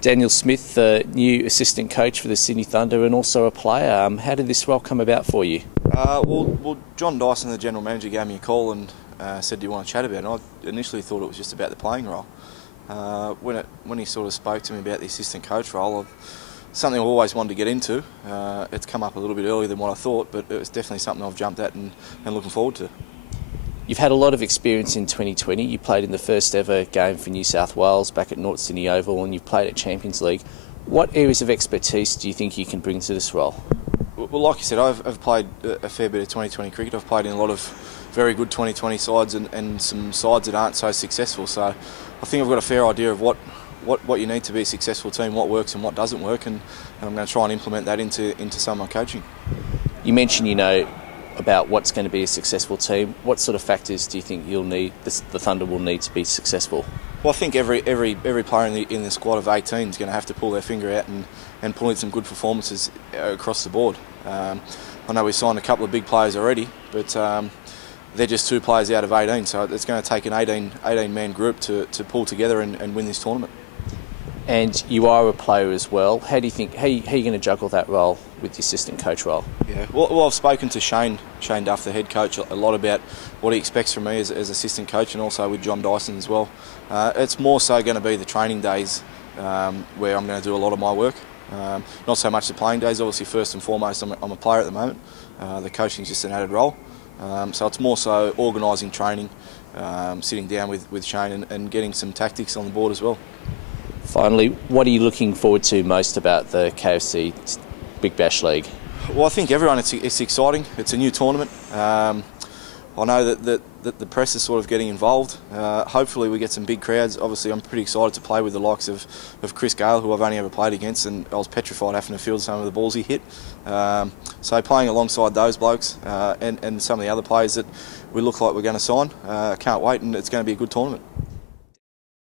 Daniel Smith, the new assistant coach for the Sydney Thunder and also a player. How did this role come about for you? Well, John Dyson, the general manager, gave me a call and said, "Do you want to chat about it?" And I initially thought it was just about the playing role. When he sort of spoke to me about the assistant coach role, something I've always wanted to get into. It's come up a little bit earlier than what I thought, but it was definitely something I've jumped at and looking forward to. You've had a lot of experience in 2020. You played in the first ever game for New South Wales back at North Sydney Oval, and you've played at Champions League. What areas of expertise do you think you can bring to this role? Well, like you said, I've played a fair bit of 2020 cricket. I've played in a lot of very good 2020 sides and some sides that aren't so successful. So I think I've got a fair idea of what you need to be a successful team, what works and what doesn't work, and I'm going to try and implement that into some of my coaching. You mentioned, about what's going to be a successful team. What sort of factors do you think the Thunder will need to be successful? Well, I think every player in the squad of 18 is going to have to pull their finger out and pull in some good performances across the board. I know we've signed a couple of big players already, but they're just 2 players out of 18, so it's going to take an 18-man group to pull together and win this tournament. And you are a player as well. How do you think? How are you going to juggle that role with the assistant coach role? Yeah, well, I've spoken to Shane Duff, the head coach, a lot about what he expects from me as assistant coach, and also with John Dyson as well. It's more so going to be the training days where I'm going to do a lot of my work. Not so much the playing days. Obviously, first and foremost, I'm a player at the moment. The coaching is just an added role. So it's more so organising training, sitting down with Shane and getting some tactics on the board as well. Finally, what are you looking forward to most about the KFC Big Bash League? Well, I think everyone, it's exciting. It's a new tournament. I know that the press is sort of getting involved. Hopefully we get some big crowds. Obviously I'm pretty excited to play with the likes of Chris Gale, who I've only ever played against, and I was petrified having to field some of the balls he hit. So playing alongside those blokes and some of the other players that we look like we're going to sign, I can't wait, and it's going to be a good tournament.